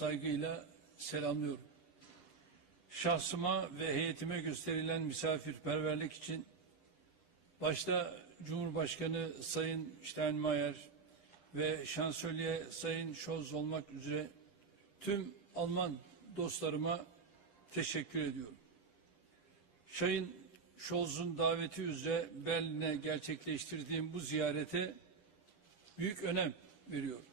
saygıyla selamlıyorum. Şahsıma ve heyetime gösterilen misafirperverlik için başta Cumhurbaşkanı Sayın Steinmeier ve Şansölye Sayın Scholz olmak üzere tüm Alman dostlarıma teşekkür ediyorum. Sayın Scholz'un daveti üzere Berlin'e gerçekleştirdiğim bu ziyarete büyük önem veriyorum.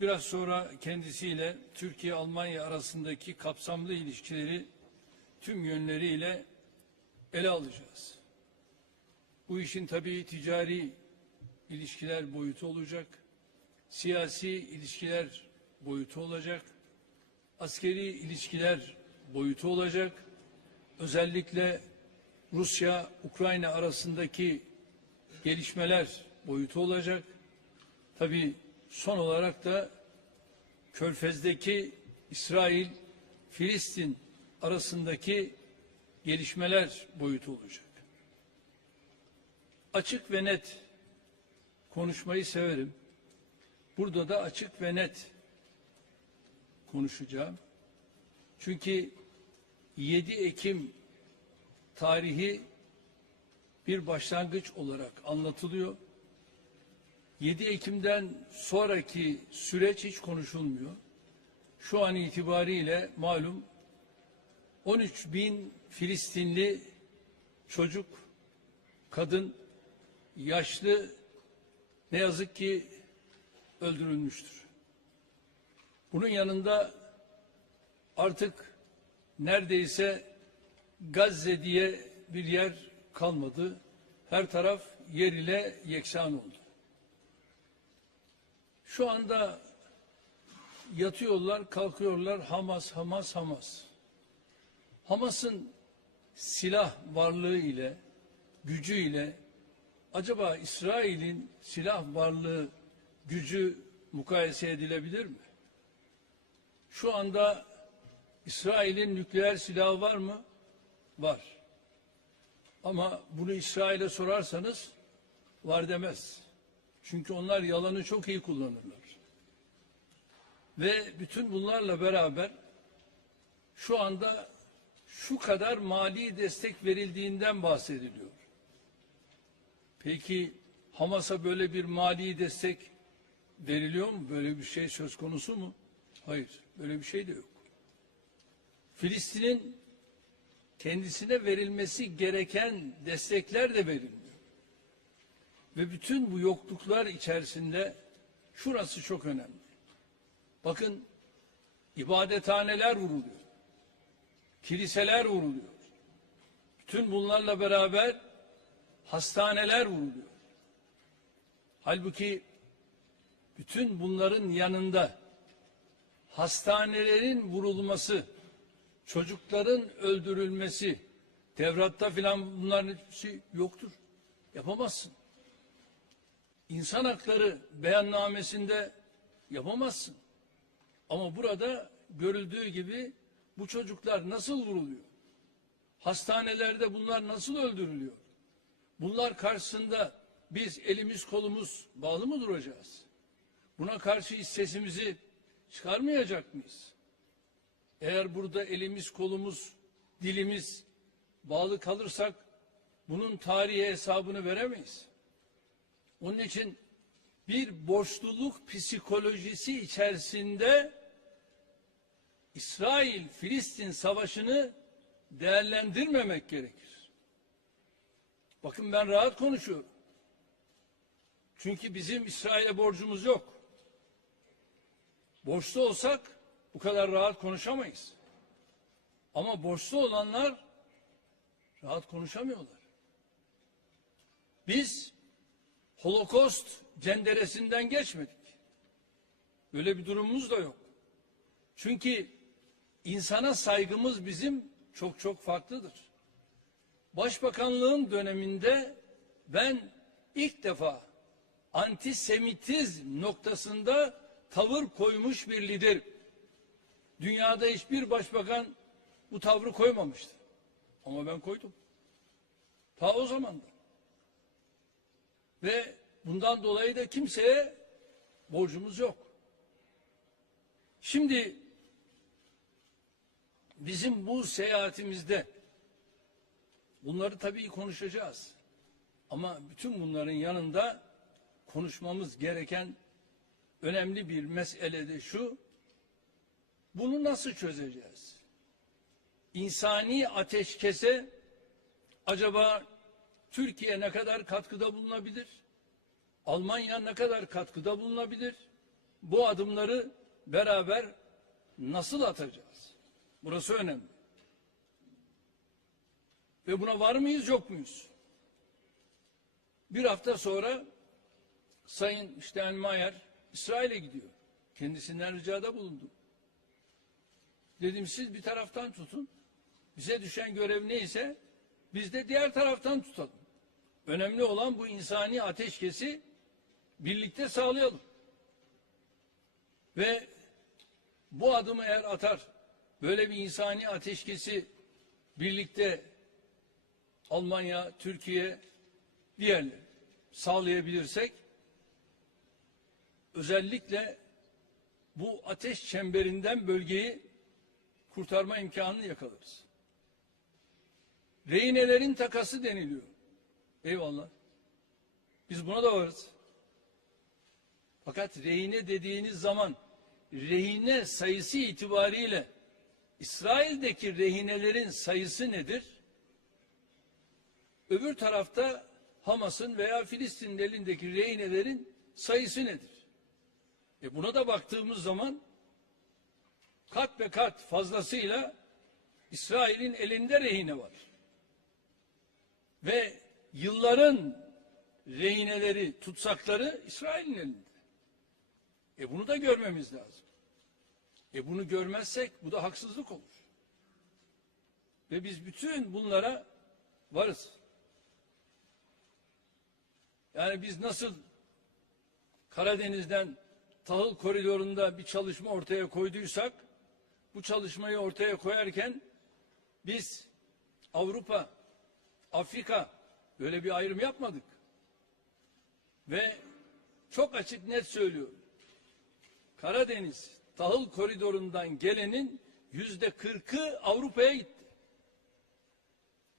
Biraz sonra kendisiyle Türkiye-Almanya arasındaki kapsamlı ilişkileri tüm yönleriyle ele alacağız. Bu işin tabii ticari ilişkiler boyutu olacak, siyasi ilişkiler boyutu olacak, askeri ilişkiler boyutu olacak. Özellikle Rusya-Ukrayna arasındaki gelişmeler boyutu olacak. Tabii son olarak da Körfez'deki İsrail-Filistin arasındaki gelişmeler boyutu olacak. Açık ve net konuşmayı severim. Burada da açık ve net konuşacağım. Çünkü 7 Ekim tarihi bir başlangıç olarak anlatılıyor. 7 Ekim'den sonraki süreç hiç konuşulmuyor. Şu an itibariyle malum 13 bin Filistinli çocuk, kadın, yaşlı ne yazık ki öldürülmüştür. Bunun yanında artık neredeyse Gazze diye bir yer kalmadı. Her taraf yer ile yeksan oldu. Şu anda yatıyorlar, kalkıyorlar Hamas, Hamas, Hamas. Hamas'ın silah varlığı ile, gücü ile acaba İsrail'in silah varlığı, gücü mukayese edilebilir mi? Şu anda İsrail'in nükleer silahı var mı? Var. Ama bunu İsrail'e sorarsanız var demez. Çünkü onlar yalanı çok iyi kullanırlar. Ve bütün bunlarla beraber şu anda şu kadar mali destek verildiğinden bahsediliyor. Peki Hamas'a böyle bir mali destek veriliyor mu? Böyle bir şey söz konusu mu? Hayır, böyle bir şey de yok. Filistin'in kendisine verilmesi gereken destekler de verilmiyor. Ve bütün bu yokluklar içerisinde şurası çok önemli. Bakın ibadethaneler vuruluyor. Kiliseler vuruluyor. Bütün bunlarla beraber hastaneler vuruluyor. Halbuki bütün bunların yanında hastanelerin vurulması, çocukların öldürülmesi, Tevrat'ta filan bunların hepsi yoktur. Yapamazsın. İnsan hakları beyannamesinde yapamazsın. Ama burada görüldüğü gibi bu çocuklar nasıl vuruluyor? Hastanelerde bunlar nasıl öldürülüyor? Bunlar karşısında biz elimiz kolumuz bağlı mı duracağız? Buna karşı sesimizi çıkarmayacak mıyız? Eğer burada elimiz kolumuz dilimiz bağlı kalırsak bunun tarihi hesabını veremeyiz. Onun için bir borçluluk psikolojisi içerisinde İsrail-Filistin savaşını değerlendirmemek gerekir. Bakın ben rahat konuşuyorum. Çünkü bizim İsrail'e borcumuz yok. Borçlu olsak bu kadar rahat konuşamayız. Ama borçlu olanlar rahat konuşamıyorlar. Biz Holokost cenderesinden geçmedik. Böyle bir durumumuz da yok. Çünkü insana saygımız bizim çok çok farklıdır. Başbakanlığın döneminde ben ilk defa antisemitizm noktasında tavır koymuş bir lider. Dünyada hiçbir başbakan bu tavrı koymamıştı. Ama ben koydum. Ta o zaman. Ve bundan dolayı da kimseye borcumuz yok. Şimdi bizim bu seyahatimizde bunları tabii konuşacağız. Ama bütün bunların yanında konuşmamız gereken önemli bir mesele de şu. Bunu nasıl çözeceğiz? İnsani ateşkese acaba Türkiye ne kadar katkıda bulunabilir? Almanya ne kadar katkıda bulunabilir? Bu adımları beraber nasıl atacağız? Burası önemli. Ve buna var mıyız yok muyuz? Bir hafta sonra Sayın Steinmeier İsrail'e gidiyor. Kendisinden ricada bulundu. Dedim siz bir taraftan tutun. Bize düşen görev neyse biz de diğer taraftan tutalım. Önemli olan bu insani ateşkesi birlikte sağlayalım. Ve bu adımı eğer atar, böyle bir insani ateşkesi birlikte Almanya, Türkiye, diğerleri sağlayabilirsek özellikle bu ateş çemberinden bölgeyi kurtarma imkanını yakalarız. Rehinelerin takası deniliyor. Eyvallah. Biz buna da varız. Fakat rehine dediğiniz zaman rehine sayısı itibariyle İsrail'deki rehinelerin sayısı nedir? Öbür tarafta Hamas'ın veya Filistin'in elindeki rehinelerin sayısı nedir? E buna da baktığımız zaman kat ve kat fazlasıyla İsrail'in elinde rehine var. Ve yılların rehineleri, tutsakları İsrail'in elinde. E bunu da görmemiz lazım. E bunu görmezsek bu da haksızlık olur. Ve biz bütün bunlara varız. Yani biz nasıl Karadeniz'den tahıl koridorunda bir çalışma ortaya koyduysak bu çalışmayı ortaya koyarken biz Avrupa, Afrika böyle bir ayrım yapmadık. Ve çok açık net söylüyorum. Karadeniz tahıl koridorundan gelenin yüzde kırkı Avrupa'ya gitti.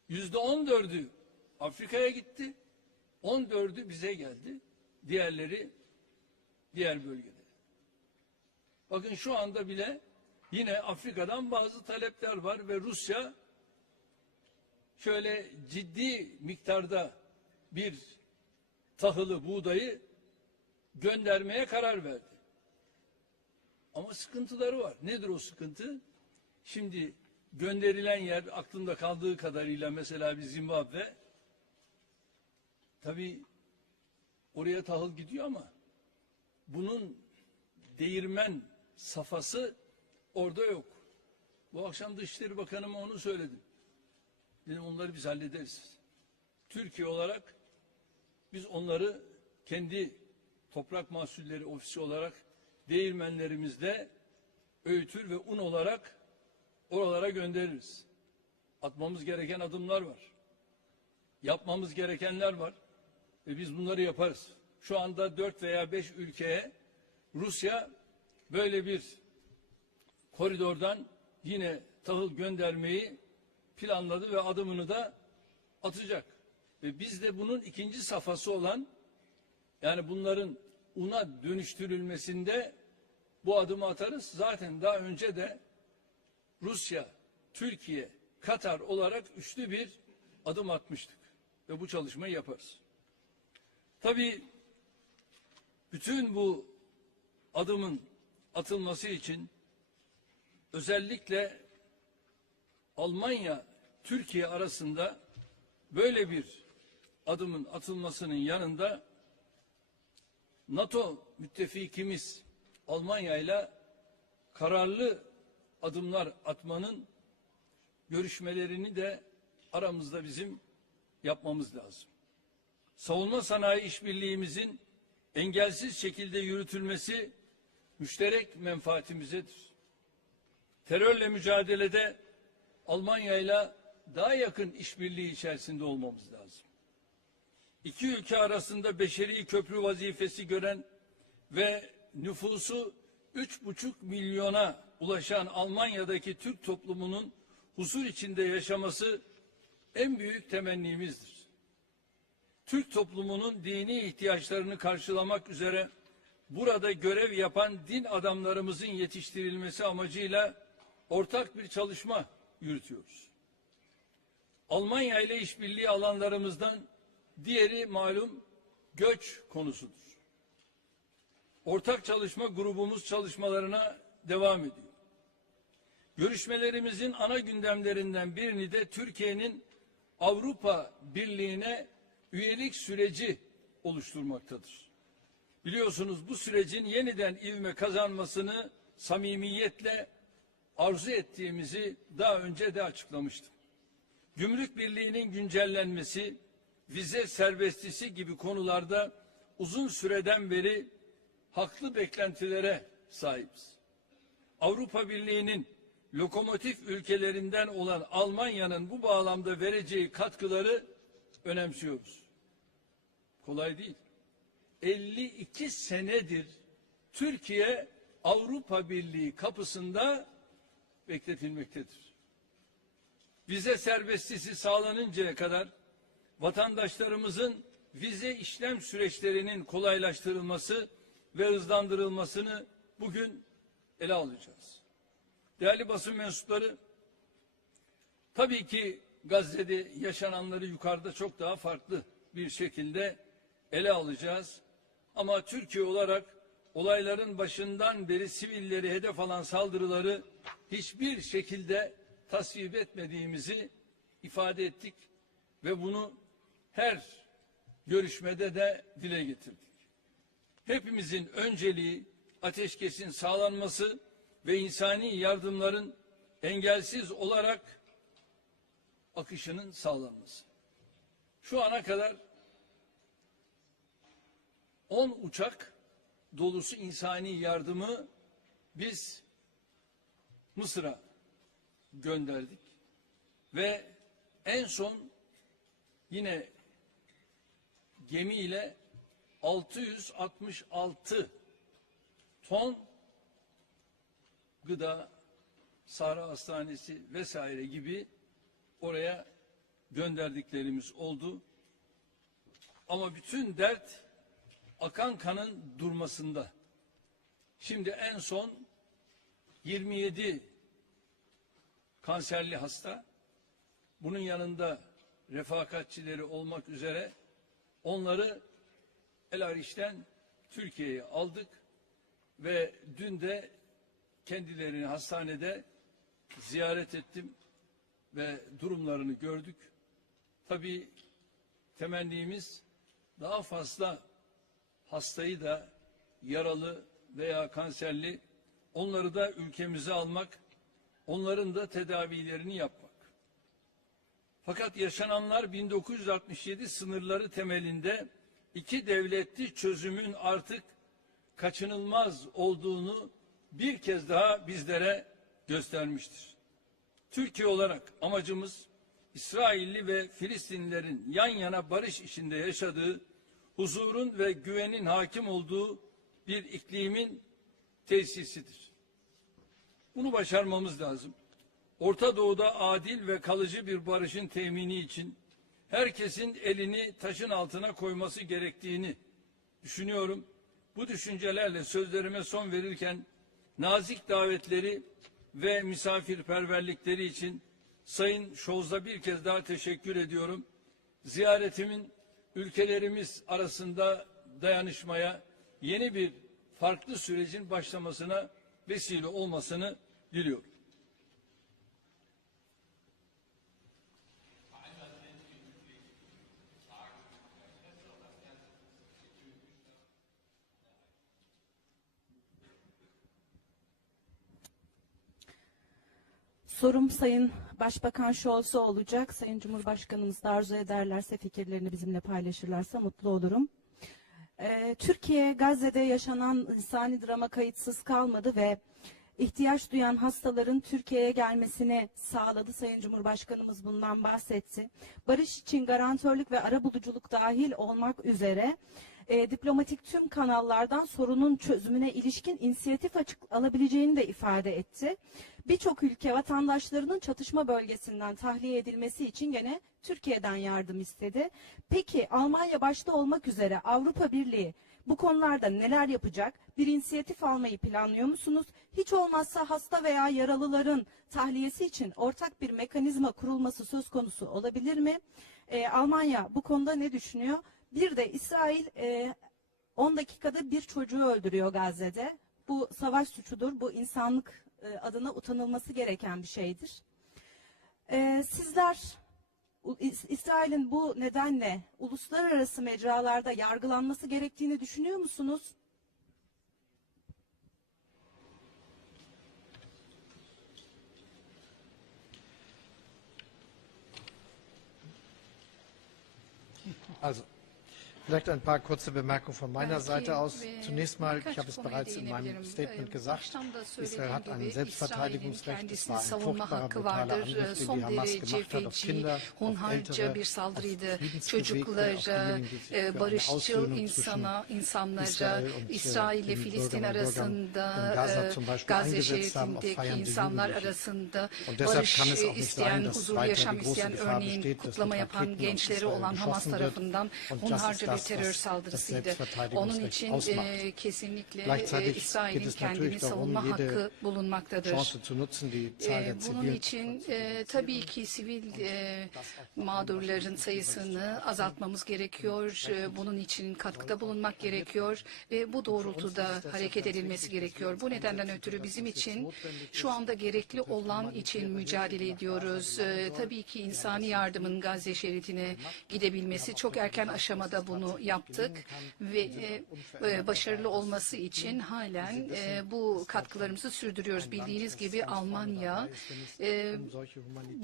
Yüzde on dördü Afrika'ya gitti. On dördü bize geldi. Diğerleri diğer bölgede. Bakın şu anda bile yine Afrika'dan bazı talepler var ve Rusya şöyle ciddi miktarda bir tahılı buğdayı göndermeye karar verdi. Ama sıkıntıları var. Nedir o sıkıntı? Şimdi gönderilen yer aklımda kaldığı kadarıyla mesela bir Zimbabwe tabi oraya tahıl gidiyor ama bunun değirmen safhası orada yok. Bu akşam Dışişleri Bakanıma onu söyledim. Dedim onları biz hallederiz. Türkiye olarak biz onları kendi toprak mahsulleri ofisi olarak değirmenlerimizde öğütür ve un olarak oralara göndeririz. Atmamız gereken adımlar var. Yapmamız gerekenler var. Ve biz bunları yaparız. Şu anda dört veya beş ülkeye Rusya böyle bir koridordan yine tahıl göndermeyi planladı ve adımını da atacak. Ve biz de bunun ikinci safhası olan yani bunların una dönüştürülmesinde bu adımı atarız. Zaten daha önce de Rusya, Türkiye, Katar olarak üçlü bir adım atmıştık. Ve bu çalışmayı yaparız. Tabii bütün bu adımın atılması için özellikle Almanya Türkiye arasında böyle bir adımın atılmasının yanında NATO müttefikimiz Almanya ile kararlı adımlar atmanın görüşmelerini de aramızda bizim yapmamız lazım. Savunma sanayi işbirliğimizin engelsiz şekilde yürütülmesi müşterek menfaatimizedir. Terörle mücadelede Almanya ile daha yakın işbirliği içerisinde olmamız lazım. İki ülke arasında beşeri köprü vazifesi gören ve nüfusu 3,5 milyona ulaşan Almanya'daki Türk toplumunun huzur içinde yaşaması en büyük temennimizdir. Türk toplumunun dini ihtiyaçlarını karşılamak üzere burada görev yapan din adamlarımızın yetiştirilmesi amacıyla ortak bir çalışma yürütüyoruz. Almanya ile işbirliği alanlarımızdan diğeri malum göç konusudur. Ortak çalışma grubumuz çalışmalarına devam ediyor. Görüşmelerimizin ana gündemlerinden birini de Türkiye'nin Avrupa Birliği'ne üyelik süreci oluşturmaktadır. Biliyorsunuz bu sürecin yeniden ivme kazanmasını samimiyetle arzu ettiğimizi daha önce de açıklamıştım. Gümrük Birliği'nin güncellenmesi, vize serbestisi gibi konularda uzun süreden beri haklı beklentilere sahibiz. Avrupa Birliği'nin lokomotif ülkelerinden olan Almanya'nın bu bağlamda vereceği katkıları önemsiyoruz. Kolay değil. 52 senedir Türkiye Avrupa Birliği kapısında bekletilmektedir. Vize serbestisi sağlanıncaya kadar vatandaşlarımızın vize işlem süreçlerinin kolaylaştırılması ve hızlandırılmasını bugün ele alacağız. Değerli basın mensupları, tabii ki Gazze'de yaşananları yukarıda çok daha farklı bir şekilde ele alacağız. Ama Türkiye olarak olayların başından beri sivilleri hedef alan saldırıları hiçbir şekilde tasvip etmediğimizi ifade ettik ve bunu her görüşmede de dile getirdik. Hepimizin önceliği ateşkesin sağlanması ve insani yardımların engelsiz olarak akışının sağlanması. Şu ana kadar 10 uçak dolusu insani yardımı biz Mısır'a gönderdik ve en son yine gemiyle 666 ton gıda, Sahra Hastanesi vesaire gibi oraya gönderdiklerimiz oldu. Ama bütün dert akan kanın durmasında. Şimdi en son 27 kanserli hasta, bunun yanında refakatçileri olmak üzere onları El Ariş'ten Türkiye'ye aldık ve dün de kendilerini hastanede ziyaret ettim ve durumlarını gördük. Tabii temennimiz daha fazla hastayı da yaralı veya kanserli onları da ülkemize almak, onların da tedavilerini yapmak. Fakat yaşananlar 1967 sınırları temelinde iki devletli çözümün artık kaçınılmaz olduğunu bir kez daha bizlere göstermiştir. Türkiye olarak amacımız İsrailli ve Filistinlilerin yan yana barış içinde yaşadığı, huzurun ve güvenin hakim olduğu bir iklimin tesisidir. Bunu başarmamız lazım. Orta Doğu'da adil ve kalıcı bir barışın temini için herkesin elini taşın altına koyması gerektiğini düşünüyorum. Bu düşüncelerle sözlerime son verirken nazik davetleri ve misafirperverlikleri için Sayın Şoz'a bir kez daha teşekkür ediyorum. Ziyaretimin ülkelerimiz arasında dayanışmaya, yeni bir farklı sürecin başlamasına vesile olmasını diliyorum. Sorum Sayın Başbakan Scholz'a olacak. Sayın Cumhurbaşkanımız da arzu ederlerse fikirlerini bizimle paylaşırlarsa mutlu olurum. Ee, Türkiye Gazze'de yaşanan insani drama kayıtsız kalmadı ve ihtiyaç duyan hastaların Türkiye'ye gelmesini sağladı. Sayın Cumhurbaşkanımız bundan bahsetti. Barış için garantörlük ve arabuluculuk dahil olmak üzere e, diplomatik tüm kanallardan sorunun çözümüne ilişkin inisiyatif açık alabileceğini de ifade etti. Birçok ülke vatandaşlarının çatışma bölgesinden tahliye edilmesi için gene Türkiye'den yardım istedi. Peki Almanya başta olmak üzere Avrupa Birliği bu konularda neler yapacak? Bir inisiyatif almayı planlıyor musunuz? Hiç olmazsa hasta veya yaralıların tahliyesi için ortak bir mekanizma kurulması söz konusu olabilir mi? Ee, Almanya bu konuda ne düşünüyor? Bir de İsrail e, 10 dakikada bir çocuğu öldürüyor Gazze'de. Bu savaş suçudur. Bu insanlık e, adına utanılması gereken bir şeydir. Ee, sizler İsrail'in bu nedenle uluslararası mecralarda yargılanması gerektiğini düşünüyor musunuz? Also, vielleicht ein paar kurze Bemerkungen von meiner Seite aus. Zunächst mal, ich habe es bereits in meinem. Statement gesagt, Israel hat ein Selbstverteidigungsrecht. Es war ein furchtbarer, brutaler vardır. Angriff, den die Hamas gemacht hat auf Kinder, auf Ältere, auf. Friedensbewegte, auf diejenigen, die sich für e, eine Aussöhnung zwischen İsrail und, İsrail ile Filistin arasında, Gazze feiernde insanlar arasında barış isteyen, huzurlu weiter yaşam isteyen örneğin kutlama yapan gençleri Israel olan Hamas tarafından hunharca bir terör saldırısıydı. Onun için e, kesinlikle e, İsrail'in kendini savunma hakkı bulunmaktadır. Der Bunun için e, tabii ki sivil e, mağdurların sayısını azaltmamız gerekiyor. E, bunun için katkıda bulunmak gerekiyor ve bu doğrultuda hareket edilmesi gerekiyor. Bu nedenden ötürü bizim için şu anda gerekli olan için mücadele ediyoruz. E, tabii ki insani yardımın Gazze şeridine gidebilmesi çok erken aşamada bunu yaptık ve e, e, başarılı olması için halen e, bu katkılarımızı sürdürüyoruz. Bildiğiniz gibi Almanya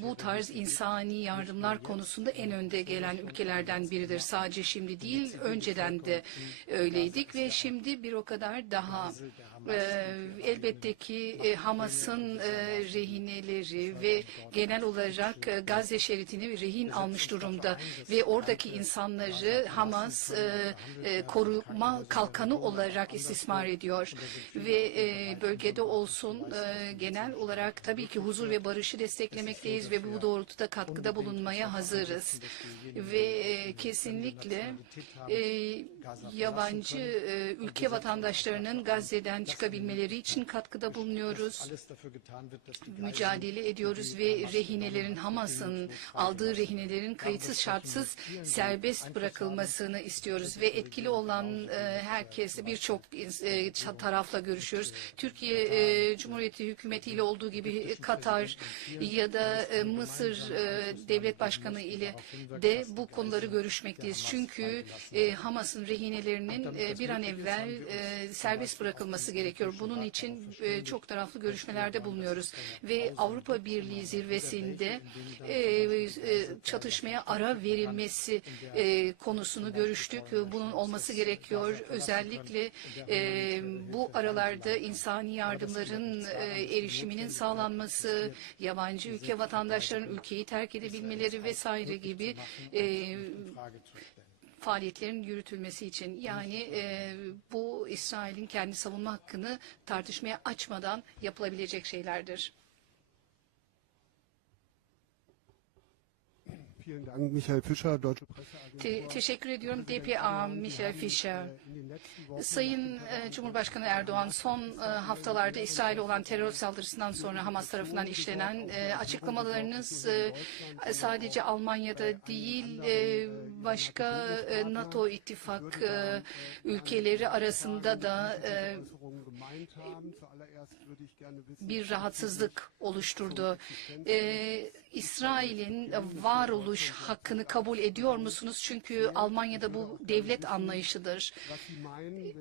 bu tarz insani yardımlar konusunda en önde gelen ülkelerden biridir. Sadece şimdi değil, önceden de öyleydik ve şimdi bir o kadar daha e, elbette ki Hamas'ın rehineleri ve genel olarak Gazze şeridini rehin almış durumda ve oradaki insanları Hamas e, e, koruma kalkanı olarak istismar ediyor. Ve e, bölgede olsun e, genel olarak tabii ki huzur ve barışı desteklemekteyiz ve bu doğrultuda katkıda bulunmaya hazırız. Ve e, kesinlikle e, yabancı e, ülke vatandaşlarının Gazze'den çıkabilmeleri için katkıda bulunuyoruz. Mücadele ediyoruz ve rehinelerin Hamas'ın aldığı rehinelerin kayıtsız şartsız serbest bırakılmasını istiyoruz ve etkili olan e, herkesle birçok e, tarafla görüşüyoruz. Türkiye e, Cumhuriyeti hükümetiyle olduğu gibi Katar ya da e, Mısır e, devlet başkanı ile de bu konuları görüşmekteyiz. Çünkü e, Hamas'ın rehinelerinin e, bir an evvel e, serbest bırakılması gerekiyor. Bunun için e, çok taraflı görüşmelerde bulunuyoruz ve Avrupa Birliği zirvesinde e, e, çatışmaya ara verilmesi e, konusunu görüştük. Bunun olması gerekiyor. Özellikle e, bu aralarda insani yardımların e, erişiminin sağlanması, yabancı ülke vatandaşlarının ülkeyi terk edebilmeleri vesaire gibi e, faaliyetlerin yürütülmesi için yani e, bu İsrail'in kendi savunma hakkını tartışmaya açmadan yapılabilecek şeylerdir. Te- teşekkür ediyorum DPA Michel Fischer. Sayın e, Cumhurbaşkanı Erdoğan son e, haftalarda İsrail'e olan terör saldırısından sonra Hamas tarafından işlenen e, açıklamalarınız e, sadece Almanya'da değil e, başka e, NATO ittifak e, ülkeleri arasında da e, bir rahatsızlık oluşturdu. Ee, İsrail'in varoluş hakkını kabul ediyor musunuz? Çünkü Almanya'da bu devlet anlayışıdır.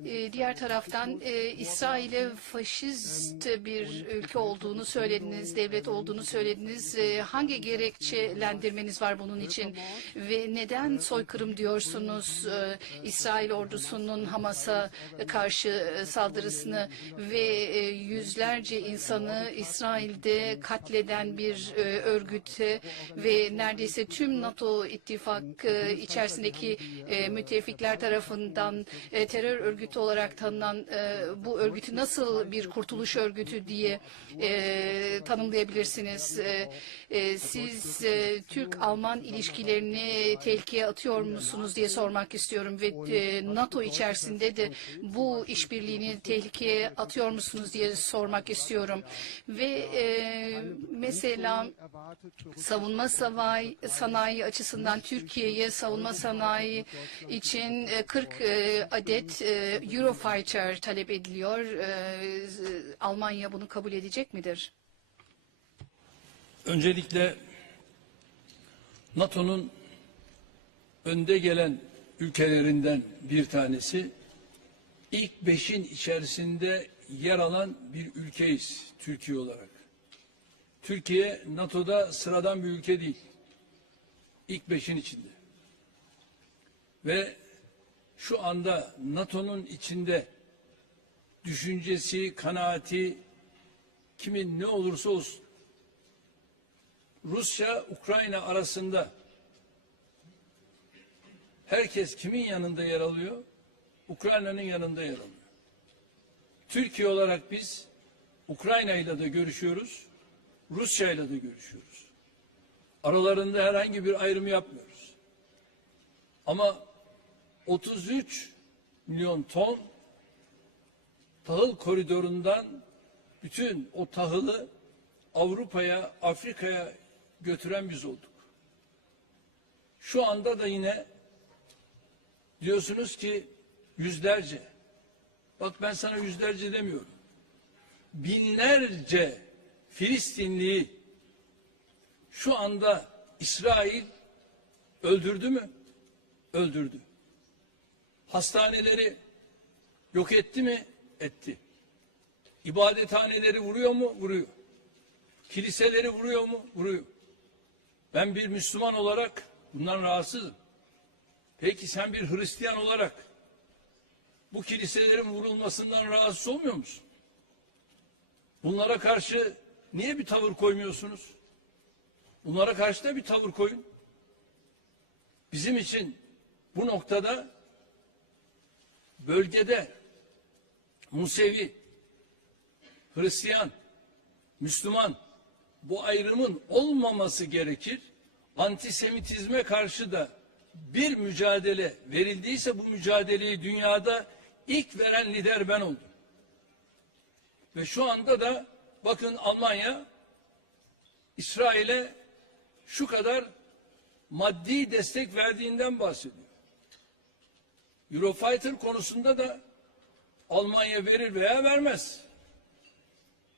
Ee, diğer taraftan e, İsrail'e faşist bir ülke olduğunu söylediniz, devlet olduğunu söylediniz. Ee, hangi gerekçelendirmeniz var bunun için? Ve neden soykırım diyorsunuz e, İsrail ordusunun Hamas'a karşı e, saldırısını ve e, yüzlerce insanı İsrail'de katleden bir e, örgüte ve neredeyse tüm NATO ittifak içerisindeki e, müttefikler tarafından e, terör örgütü olarak tanınan e, bu örgütü nasıl bir kurtuluş örgütü diye tanımlayabilirsiniz? Siz Türk-Alman ilişkilerini tehlikeye atıyor musunuz diye sormak istiyorum ve NATO içerisinde de bu işbirliğini tehlikeye atıyor musunuz diye sormak istiyorum. Ve e, mesela savunma sanayi, sanayi açısından Türkiye'ye savunma sanayi için e, 40 e, adet e, Eurofighter talep ediliyor. E, Almanya bunu kabul edecek midir? Öncelikle NATO'nun önde gelen ülkelerinden bir tanesi ilk beşin içerisinde yer alan bir ülkeyiz Türkiye olarak. Türkiye NATO'da sıradan bir ülke değil. İlk beşin içinde. Ve şu anda NATO'nun içinde düşüncesi, kanaati kimin ne olursa olsun Rusya-Ukrayna arasında herkes kimin yanında yer alıyor? Ukrayna'nın yanında yer alıyor. Türkiye olarak biz Ukrayna ile de görüşüyoruz, Rusya ile de görüşüyoruz. Aralarında herhangi bir ayrım yapmıyoruz. Ama 33 milyon ton tahıl koridorundan bütün o tahılı Avrupa'ya, Afrika'ya götüren biz olduk. Şu anda da yine diyorsunuz ki yüzlerce. Bak ben sana yüzlerce demiyorum. Binlerce Filistinliyi şu anda İsrail öldürdü mü? Öldürdü. Hastaneleri yok etti mi? Etti. İbadethaneleri vuruyor mu? Vuruyor. Kiliseleri vuruyor mu? Vuruyor. Ben bir Müslüman olarak bundan rahatsızım. Peki sen bir Hristiyan olarak bu kiliselerin vurulmasından rahatsız olmuyor musun? Bunlara karşı niye bir tavır koymuyorsunuz? Bunlara karşı da bir tavır koyun. Bizim için bu noktada bölgede Musevi, Hristiyan, Müslüman bu ayrımın olmaması gerekir. Antisemitizme karşı da bir mücadele verildiyse bu mücadeleyi dünyada ilk veren lider ben oldum. Ve şu anda da bakın Almanya İsrail'e şu kadar maddi destek verdiğinden bahsediyor. Eurofighter konusunda da Almanya verir veya vermez.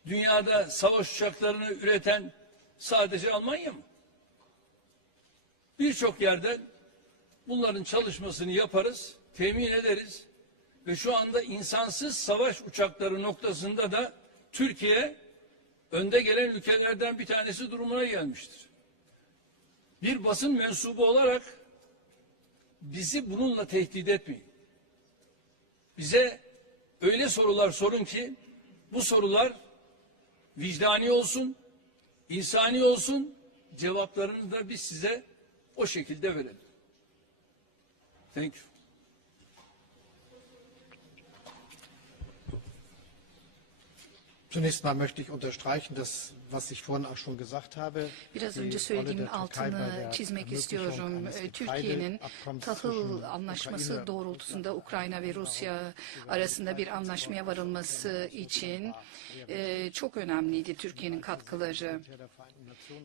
Dünyada savaş uçaklarını üreten sadece Almanya mı? Birçok yerden bunların çalışmasını yaparız, temin ederiz ve şu anda insansız savaş uçakları noktasında da Türkiye önde gelen ülkelerden bir tanesi durumuna gelmiştir. Bir basın mensubu olarak bizi bununla tehdit etmeyin. Bize öyle sorular sorun ki bu sorular vicdani olsun, insani olsun, cevaplarını da biz size o şekilde verelim. Thank you. Zunächst mal möchte ich unterstreichen, dass, was ich vorhin auch schon gesagt habe, Biraz die önce söylediğimin altını çizmek istiyorum. Ee, Türkiye'nin tahıl anlaşması doğrultusunda Ukrayna ve Rusya arasında bir anlaşmaya varılması için e, çok önemliydi Türkiye'nin katkıları.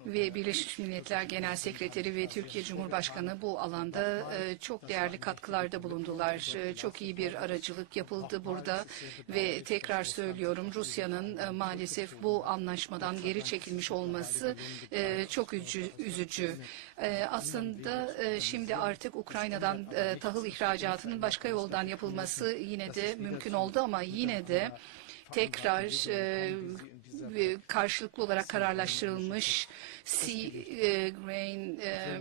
Ve Birleşmiş Milletler Genel Sekreteri ve Türkiye Cumhurbaşkanı bu alanda e, çok değerli katkılarda bulundular. E, Çok iyi bir aracılık yapıldı burada ve tekrar söylüyorum Rusya'nın maalesef bu anlaşmadan geri çekilmiş olması e, çok üzücü. E, Aslında e, şimdi artık Ukrayna'dan e, tahıl ihracatının başka yoldan yapılması yine de mümkün oldu ama yine de tekrar e, karşılıklı olarak kararlaştırılmış Sea e, Grain e,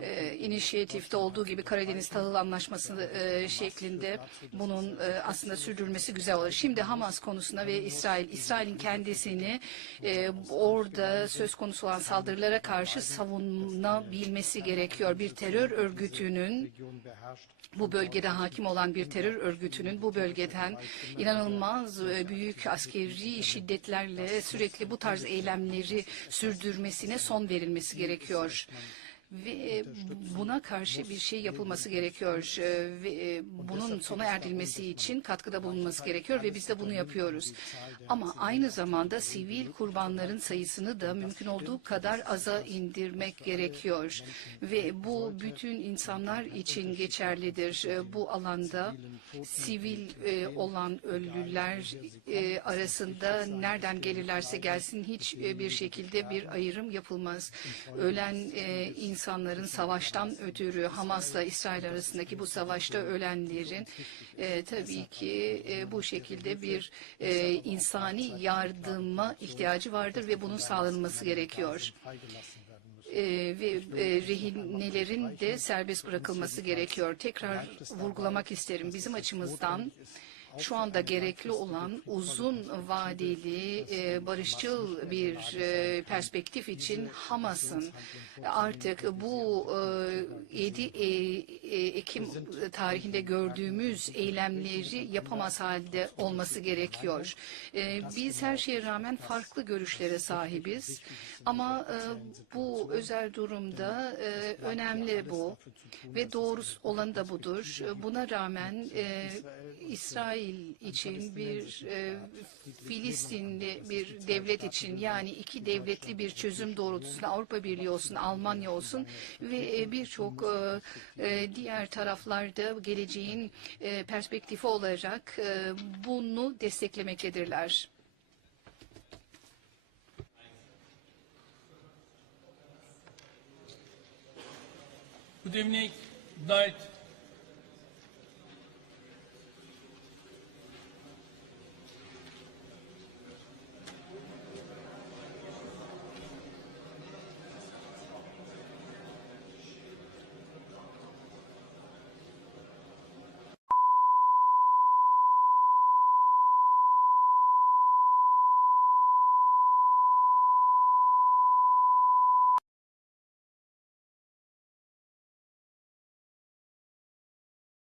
e, inisiyatifte olduğu gibi Karadeniz Tahıl Anlaşması e, şeklinde bunun e, aslında sürdürülmesi güzel olur. Şimdi Hamas konusuna ve İsrail, İsrail'in kendisini e, orada söz konusu olan saldırılara karşı savunabilmesi gerekiyor. Bir terör örgütünün bu bölgede hakim olan bir terör örgütünün bu bölgeden inanılmaz e, büyük askeri şiddetlerle sürekli bu tarz eylemleri sürdürmesine son verilmesi gerekiyor. Ve e, buna karşı bir şey yapılması gerekiyor E, ve e, bunun sona erdirilmesi için katkıda bulunması gerekiyor ve biz de bunu yapıyoruz. Ama aynı zamanda sivil kurbanların sayısını da mümkün olduğu kadar aza indirmek gerekiyor ve bu bütün insanlar için geçerlidir. E, Bu alanda sivil e, olan ölüler e, arasında nereden gelirlerse gelsin hiç e, bir şekilde bir ayrım yapılmaz. Ölen e, insanların savaştan ötürü Hamas'la İsrail arasındaki bu savaşta ölenlerin e, tabii ki e, bu şekilde bir e, insani yardıma ihtiyacı vardır ve bunun sağlanması gerekiyor e, ve e, rehinelerin de serbest bırakılması gerekiyor. Tekrar vurgulamak isterim bizim açımızdan şu anda gerekli olan uzun vadeli e, barışçıl bir e, perspektif için Hamas'ın artık bu e, 7 e, Ekim tarihinde gördüğümüz eylemleri yapamaz halde olması gerekiyor. Biz her şeye rağmen farklı görüşlere sahibiz ama bu özel durumda önemli bu ve doğru olan da budur. Buna rağmen İsrail için bir e, Filistinli bir devlet için yani iki devletli bir çözüm doğrultusunda Avrupa Birliği olsun, Almanya olsun ve e, birçok e, e, diğer taraflarda geleceğin e, perspektifi olarak e, bunu desteklemektedirler. Good evening, night.